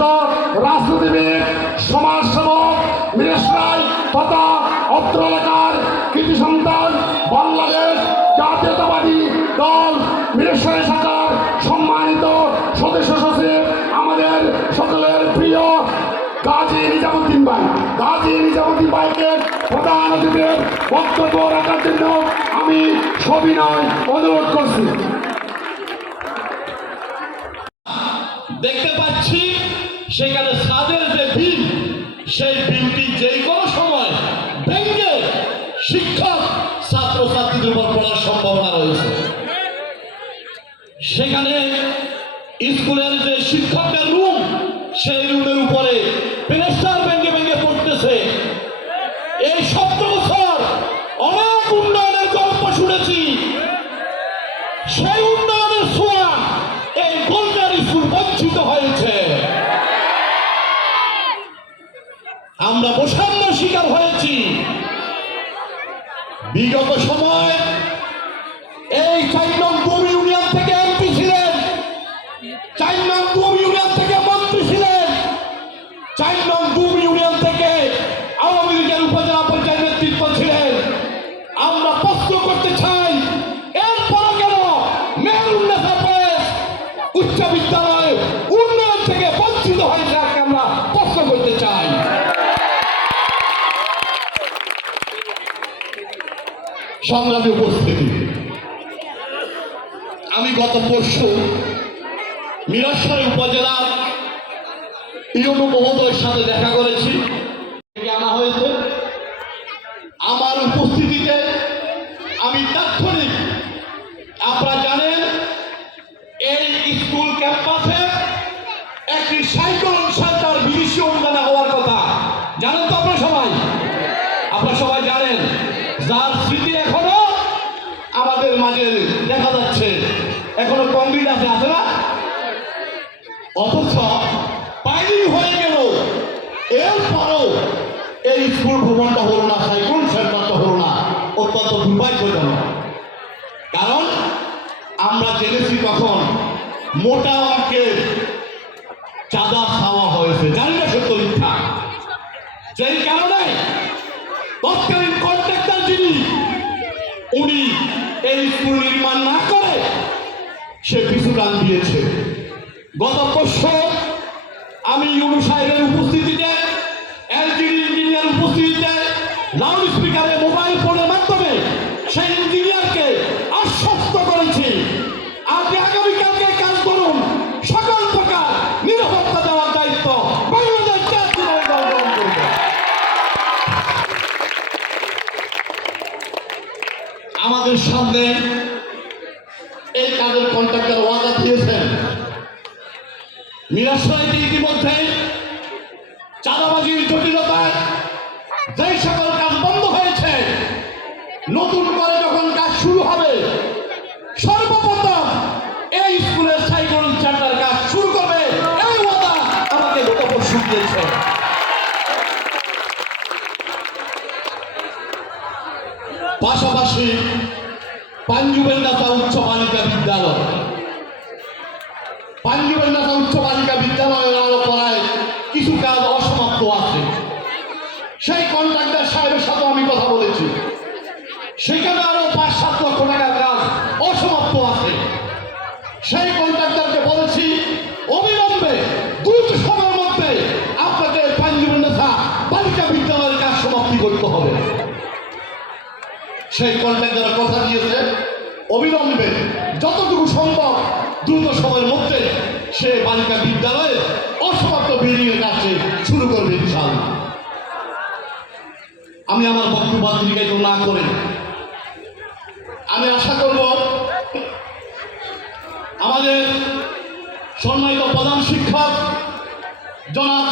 বিশিষ্ট সমাজ সেবক মিরেশরাই তথা অত্র এলাকার কৃতি সন্তান, বাংলাদেশ জাতীয়তাবাদী দল মিরেশরাই শাখার সম্মানিত সদস্য সচিব, আমাদের সকলের প্রিয় গাজী নিজামুদ্দিন ভাই। গাজী নিজামুদ্দিন ভাইকে প্রধান অতিথির বক্তব্য রাখার জন্য আমি সবিনয় অনুরোধ করছি। দেখতে পাচ্ছি সেখানে সাদের যে বিল সেই বিলটি যে কোনো সময় ভেঙে শিক্ষক ছাত্রছাত্রীদের উপর পড়ার সম্ভাবনা রয়েছে। সেখানে স্কুলের যে শিক্ষকদের রুম, সেই রুমের উপরে প্লেস্টার ভেঙে ভেঙে পড়তেছে। এই সতেরো বছর অনেক উন্নয়নের গল্প শুনেছি। সেই উন্নয়নের ছোঁয়া এই গোলদার স্কুল বঞ্চিত হয়েছে আমরা বসান্য শিকার হয়েছি বিগত সময় এই চার নং ইউনিয়ন থেকে এমপি ছিলেন। চার নং ইউনিয়ন থেকে মন্ত্রী ছিলেন। চার নং ইউনিয়ন থেকে আওয়ামী লীগের উপজেলা পঞ্চায়েত নেতৃত্ব ছিলেন। আমরা প্রশ্ন করতে চাই এরপর কেন বয়স উচ্চ বিদ্যালয় উন্নয়ন থেকে বঞ্চিত হয়েছে আজকে আমরা প্রশ্ন করতে চাই সংগ্রামী উপস্থিতি। আমি গত পরশু মিরাশ্বরী উপজেলার ইউনু মহোদয়ের সাথে দেখা করেছি। আনা হয়েছে। অথচ পাইনি হয়ে গেল। এরপরও এই স্কুল ভবনটা হলো না সাইক্লোন সেন্টারটা হলো না, অত্যন্ত দুর্ভাগ্যজনক। কারণ আমরা জেনেছি তখন মোটা অঙ্কের চাঁদা খাওয়া হয়েছে। জানি না সত্য মিথ্যা। যেই কারণে তৎকালীন কন্ট্রাক্টর যিনি, উনি এই স্কুল নির্মাণ না করে সে পিছু টান দিয়েছে। গত পরশু আমি ইউনু সাহেবের উপস্থিতিতে, এলজিডি ইঞ্জিনিয়ার উপস্থিতিতে লাউড মোবাইল ফোনের মাধ্যমে সেই ইঞ্জিনিয়ারকে আশ্বস্ত করেছি। আপনি আগামীকালকে কাজ করুন, সকল প্রকার নিরাপত্তা দেওয়ার দায়িত্ব আমাদের সামনে এই কাজের কন্ট্রাক্টর মিরাশরাইতে ইতিমধ্যে চাঁদাবাজির জটিলতায় যেই সকল কাজ বন্ধ হয়েছে, নতুন করে যখন কাজ শুরু হবে, সর্বপ্রথম এই স্কুলের সাইকেল সেন্টার কাজ শুরু করবে এই ওয়াদা আমাকে গত পরশু দিয়েছে। পাশাপাশি পাঞ্জুবের নেতা উচ্চ বালিকা বিদ্যালয় পাঞ্জুবের নেতা উচ্চ বালিকা বিদ্যালয়ের আরও পড়ায় কিছু কাজ অসমাপ্ত আছে। সেই কন্ট্রাক্টর সাহেবের সাথে আমি কথা বলেছি। সেখানে আরও পাঁচ, সাত লক্ষ টাকার কাজ অসমাপ্ত আছে। সেই কন্ট্রাক্টরকে বলেছি, অবিলম্বে দ্রুত সময়ের মধ্যে আপনাকে পাঞ্জুবের নেতা বালিকা বিদ্যালয়ের কাজ সমাপ্তি করতে হবে। সেই কন্ট্রাক্টর কথা দিয়েছে। অবিলম্বে যতটুকু সম্ভব দ্রুত সময়ের মধ্যে সে বালিকা বিদ্যালয়ে অসমাপ্ত এর কাছে শুরু করবে ইনশাআল্লাহ। আমি আমার বক্তব্য দীর্ঘায়িত না করে আমি আশা করব আমাদের সম্মানিত প্রধান শিক্ষক জনাব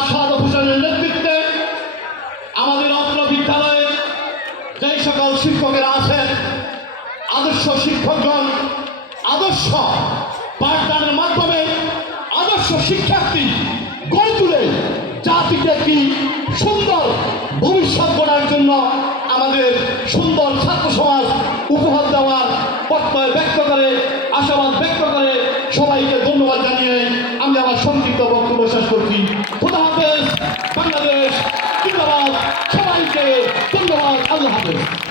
আদর্শ শিক্ষকগণ, আদর্শ পাঠদানের মাধ্যমে আদর্শ শিক্ষার্থী গড়ে তুলে জাতিকে একটি সুন্দর ভবিষ্যৎ গড়ার জন্য আমাদের সুন্দর ছাত্র সমাজ উপহার দেওয়ার প্রত্যয় ব্যক্ত করে, আশাবাদ ব্যক্ত করে সবাইকে ধন্যবাদ জানিয়ে আমি আমার সংক্ষিপ্ত বক্তব্য শেষ করছি। খোদা হাফেজ, বাংলাদেশ সবাইকে ধন্যবাদ। আল্লাহ হাফেজ।